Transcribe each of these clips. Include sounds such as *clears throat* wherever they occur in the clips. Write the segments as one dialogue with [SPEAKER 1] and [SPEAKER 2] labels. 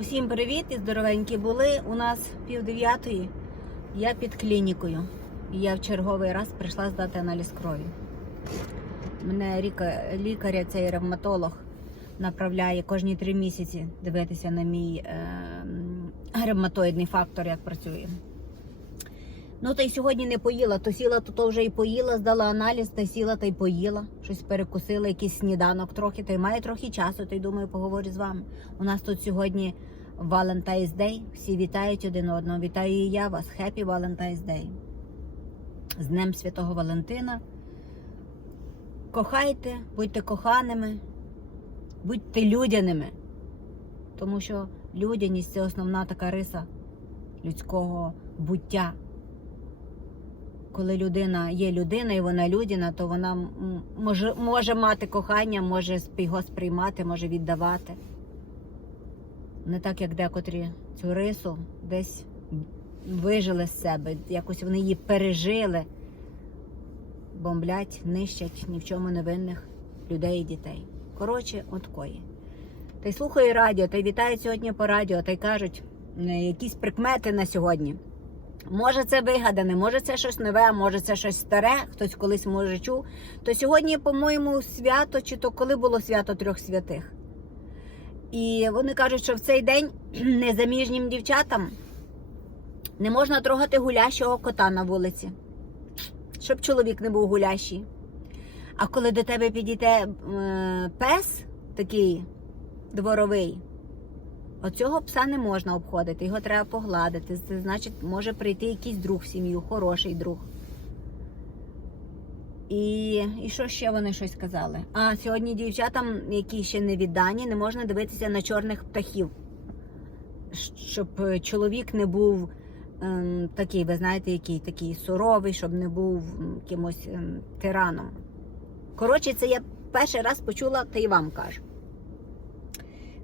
[SPEAKER 1] Усім привіт і здоровенькі були. У нас пів дев'ятої. Я під клінікою. Я в черговий раз прийшла здати аналіз крові. Мене лікаря, цей ревматолог, направляє кожні три місяці дивитися на мій е, ревматоїдний фактор, як працює. Ну, та й сьогодні не поїла, то сіла, то, то вже і поїла, здала аналіз, та сіла, та й поїла. Щось перекусила, якийсь сніданок трохи, та й має трохи часу, та й думаю, поговорю з вами. У нас тут сьогодні Valentine's Day, всі вітають один одного. Вітаю і я вас. Happy Valentine's Day. З Днем Святого Валентина. Кохайте, будьте коханими, будьте людяними. Тому що людяність це основна така риса людського буття коли людина є людина і вона людяна, то вона може, може мати кохання, може його сприймати, може віддавати. Не так, як декотрі цю рису десь вижили з себе, якось вони її пережили, бомблять, нищать ні в чому не винних людей і дітей. Коротше, от кої. Та й слухаю радіо, та й вітають сьогодні по радіо, та й кажуть е, якісь прикмети на сьогодні. Може, це вигадане, може це щось нове, може це щось старе, хтось колись може чув. То сьогодні, по-моєму, свято, чи то коли було свято трьох святих. І вони кажуть, що в цей день *clears throat* незаміжнім дівчатам не можна трогати гулящого кота на вулиці, щоб чоловік не був гулящий. А коли до тебе підійде е, пес такий дворовий, Оцього пса не можна обходити, його треба погладити. Це значить, може прийти якийсь друг в сім'ю, хороший друг. І, і що ще вони щось казали? А сьогодні дівчатам, які ще не віддані, не можна дивитися на чорних птахів. Щоб е, чоловік не був ем, такий, ви знаєте, який такий суровий, щоб не був якимось ем, тираном. Коротше, це я перший раз почула, та й вам кажу.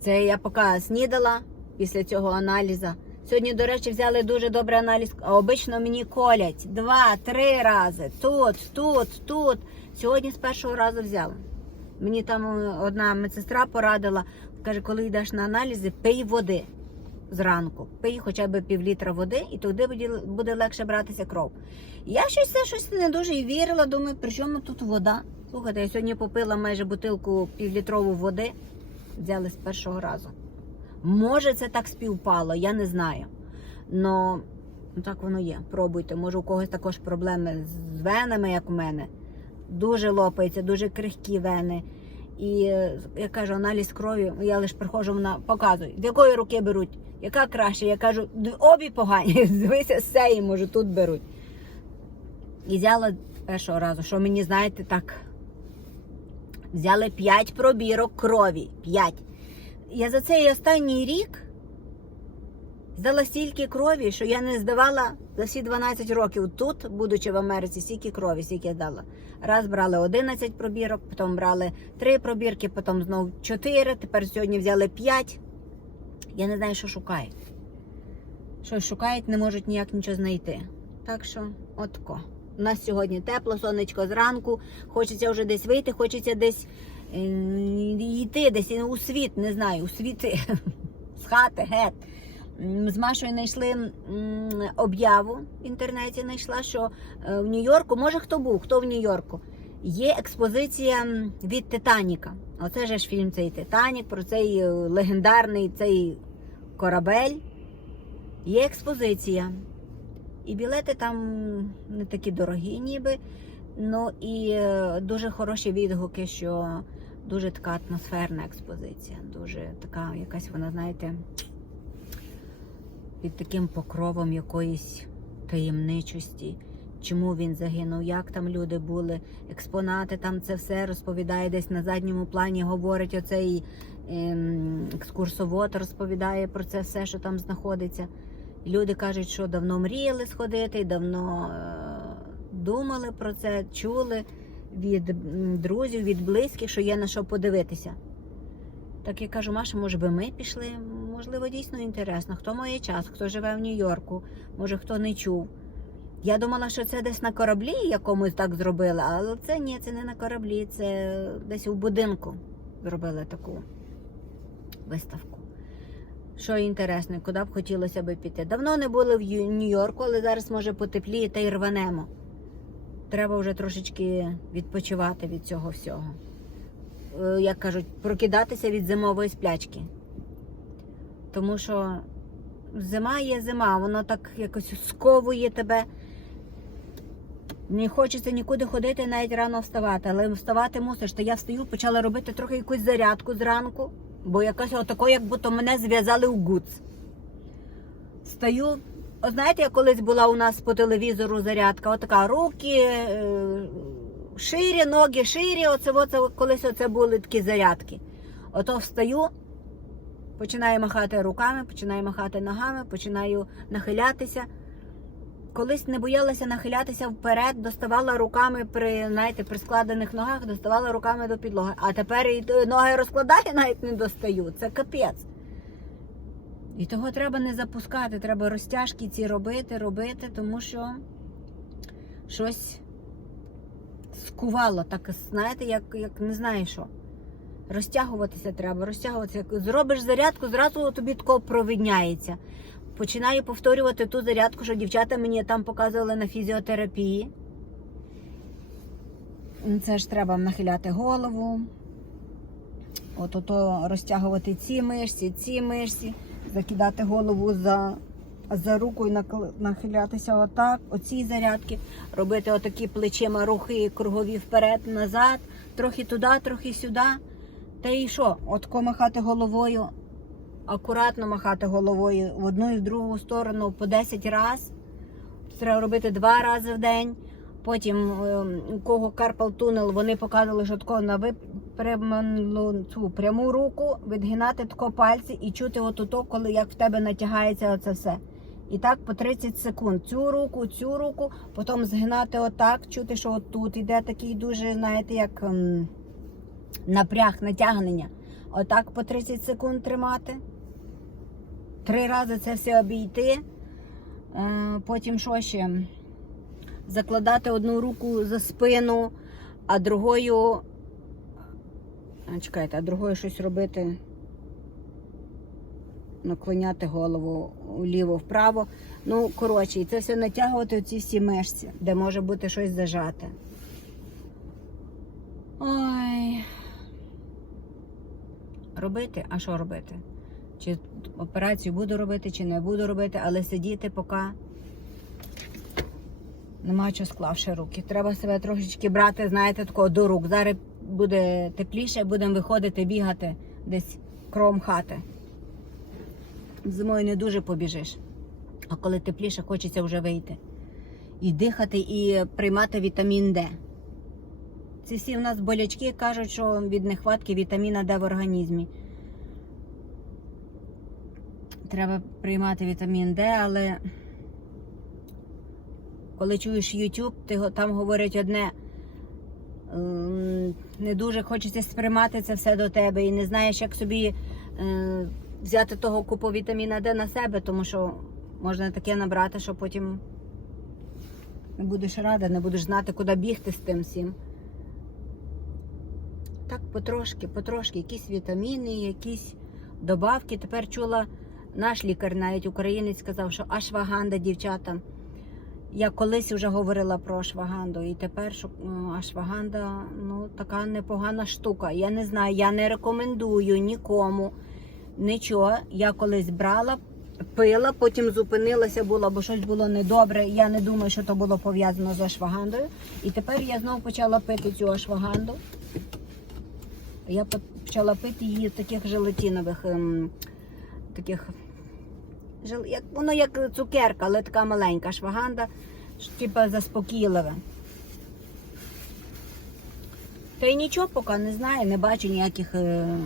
[SPEAKER 1] Це я поки снідала після цього аналізу. Сьогодні, до речі, взяли дуже добрий аналіз, а обично мені колять два-три рази. Тут, тут, тут. Сьогодні з першого разу взяла. Мені там е, одна медсестра порадила, каже, коли йдеш на аналізи, пий води зранку. Пий хоча б пів літра води, і буде, буде легше братися кров. Я щось це щось не дуже і вірила. Думаю, при чому тут вода? Слухайте, я сьогодні попила майже бутилку півлітрову води взяли з першого разу. Може, це так співпало, я не знаю. Но ну, так воно є. Пробуйте. Може, у когось також проблеми з венами, як у мене. Дуже лопаються, дуже крихкі вени. І я кажу, аналіз крові, я лише приходжу, вона показує, з якої руки беруть, яка краще. Я кажу, обі погані, *laughs* дивися, з цієї, може, тут беруть. І взяла першого разу, що мені, знаєте, так Взяли 5 пробірок крові. 5. Я за цей останній рік здала стільки крові, що я не здавала за всі 12 років тут, будучи в Америці, стільки крові, стільки я здала. Раз брали 11 пробірок, потім брали 3 пробірки, потім знову 4, тепер сьогодні взяли 5. Я не знаю, що шукають. Що шукають, не можуть ніяк нічого знайти. Так що, отко. У нас сьогодні тепло, сонечко зранку. Хочеться вже десь вийти, хочеться десь е, йти, десь у світ, не знаю, у світи *laughs* з хати, гет. З Машою знайшли об'яву в інтернеті, знайшла, що е, в Нью-Йорку, може хто був, хто в Нью-Йорку, є експозиція від Титаніка. Оце же ж фільм цей Титанік, про цей е, легендарний цей корабель. Є експозиція. І білети там не такі дорогі, ніби. Ну і е, дуже хороші відгуки, що дуже така атмосферна експозиція. Дуже така, якась вона, знаєте, під таким покровом якоїсь таємничості. Чому він загинув, як там люди були, експонати, там це все розповідає десь на задньому плані, говорить оцей ем, екскурсовод, розповідає про це все, що там знаходиться. Люди кажуть, що давно мріяли сходити, давно е, думали про це, чули від друзів, від близьких, що є на що подивитися. Так я кажу, Маша, може би ми пішли? Можливо, дійсно інтересно. Хто має час, хто живе в Нью-Йорку, може хто не чув. Я думала, що це десь на кораблі якомусь так зробили, але це ні, це не на кораблі, це десь у будинку зробили таку виставку. Що інтересне, куди б хотілося би піти. Давно не були в Нью-Йорку, але зараз може потепліє та й рванемо. Треба вже трошечки відпочивати від цього всього. Е, Як кажуть, прокидатися від зимової сплячки. Тому що зима є зима, воно так якось сковує тебе. Не хочеться нікуди ходити, навіть рано вставати, але вставати мусиш. То я встаю, почала робити трохи якусь зарядку зранку, бо якось отако, як будто мене зв'язали в гуц. Стою. От знаєте, як колись була у нас по телевізору зарядка, отака руки е, ширі, ноги ширі, оце, оце колись оце були такі зарядки. Ото встаю, починаю махати руками, починаю махати ногами, починаю нахилятися. Колись не боялася нахилятися вперед, доставала руками при, знаєте, при складених ногах, доставала руками до підлоги. А тепер і ноги розкладаю, навіть не достаю. Це капець. І того треба не запускати, треба розтяжки ці робити, робити, тому що щось скувало, так знаєте, як, як не знаю що. Розтягуватися треба, розтягуватися. Зробиш зарядку, зразу тобі тако провідняється. Починаю повторювати ту зарядку, що дівчата мені там показували на фізіотерапії. Це ж треба нахиляти голову. От ото розтягувати ці мишці, ці мишці, закидати голову за, за руку і нахилятися отак, оці зарядки, робити отакі плечима рухи кругові вперед, назад, трохи туди, трохи сюди. Та і що? Отко махати головою, акуратно махати головою в одну і в другу сторону по 10 разів. Треба робити два рази в день. Потім е, у кого карпал тунел, вони показували, що на випрямлену цю пряму руку відгинати тако пальці і чути отуто, коли як в тебе натягається оце все. І так по 30 секунд. Цю руку, цю руку, потім згинати отак, чути, що отут іде такий дуже, знаєте, як ем, напряг, натягнення. Отак по 30 секунд тримати. Три рази це все обійти. Е, Потім що ще? Закладати одну руку за спину, а другою. А, чекайте, а другою щось робити. Наклоняти голову вліво-вправо. Ну, коротше, і це все натягувати оці всі мишці, де може бути щось зажате. Ой. Робити? А що робити? Чи операцію буду робити, чи не буду робити, але сидіти поки нема чого склавши руки. Треба себе трошечки брати, знаєте, такого до рук. Зараз буде тепліше, будемо виходити, бігати десь кром хати. Зимою не дуже побіжиш. А коли тепліше, хочеться вже вийти. І дихати, і приймати вітамін Д. Ці всі в нас болячки кажуть, що від нехватки вітаміна Д в організмі. Треба приймати вітамін Д, але коли чуєш YouTube, ти там говорять одне. Не дуже хочеться сприймати це все до тебе і не знаєш, як собі е, взяти того купу вітаміна Д на себе, тому що можна таке набрати, що потім не будеш рада, не будеш знати, куди бігти з тим всім. Так, потрошки, потрошки, якісь вітаміни, якісь добавки. Тепер чула наш лікар, навіть українець сказав, що ашваганда дівчатам. Я колись вже говорила про ашваганду, і тепер що ашваганда ну, така непогана штука. Я не знаю, я не рекомендую нікому нічого. Я колись брала, пила, потім зупинилася була, бо щось було недобре. Я не думаю, що то було пов'язано з ашвагандою. І тепер я знову почала пити цю ашваганду. Я почала пити її в таких желатинових, ем, таких, як, воно як цукерка, але така маленька шваганда, типа заспокійливе. Та й нічого поки не знаю, не бачу ніяких е,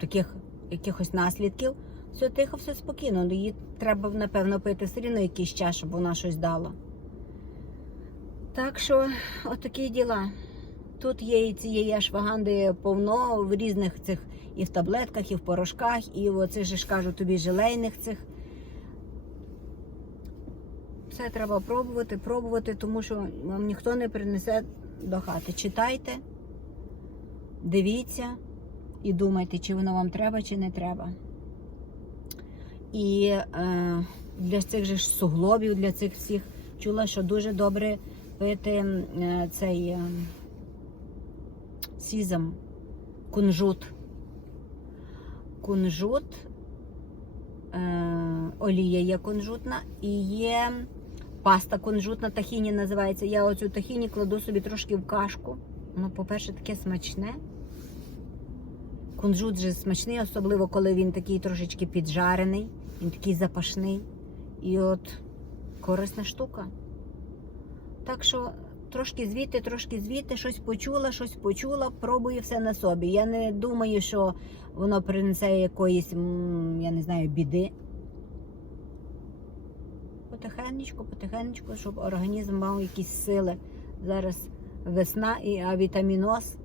[SPEAKER 1] таких якихось наслідків. Все тихо, все спокійно. Ну, Її треба, напевно, пити все рівно якийсь час, щоб вона щось дала. Так що, отакі діла. Тут є і цієї ашваганди повно в різних цих і в таблетках, і в порошках, і оце ж кажу тобі желейних цих. Все треба пробувати, пробувати, тому що вам ніхто не принесе до хати. Читайте, дивіться і думайте, чи воно вам треба, чи не треба. І е, для цих же суглобів, для цих всіх чула, що дуже добре пити е, цей е, сізам, кунжут. Кунжут, е, олія є кунжутна і є паста кунжутна, тахіні називається. Я оцю тахіні кладу собі трошки в кашку. Воно, по-перше, таке смачне. Кунжут же смачний, особливо коли він такий трошечки піджарений, він такий запашний. І от корисна штука. Так що трошки звідти, трошки звідти, щось почула, щось почула, пробую все на собі. Я не думаю, що воно принесе якоїсь, я не знаю, біди. Потихенечку, потихенечку, щоб організм мав якісь сили. Зараз весна і а вітаміноз.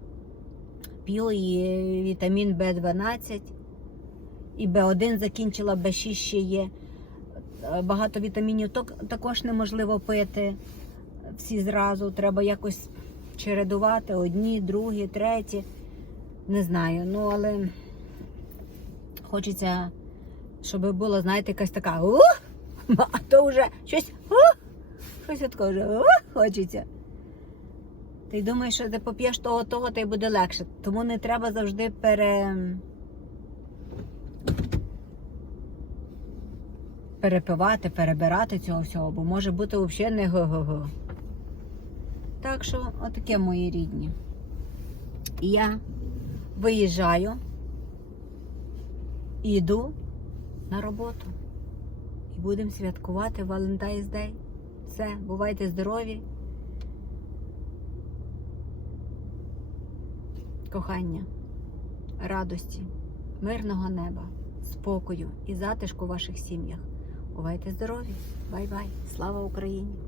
[SPEAKER 1] П'ю і вітамін В12, і Б1 закінчила, Б6 ще є. Багато вітамінів також неможливо пити всі зразу. Треба якось чередувати одні, другі, треті. Не знаю. Ну, але хочеться, щоб було, знаєте, якась така ух, *laughs* а то вже щось ух, щось таке вже ух, хочеться. Ти думаєш, що ти поп'єш того, того, то й буде легше. Тому не треба завжди пере... перепивати, перебирати цього всього, бо може бути взагалі не го-го-го. Так що, отаке мої рідні. Я виїжджаю і на роботу. І будемо святкувати Valentine's Day. Все, бувайте здорові. Кохання, радості, мирного неба, спокою і затишку в ваших сім'ях. Бувайте здорові! Бай-бай! Слава Україні!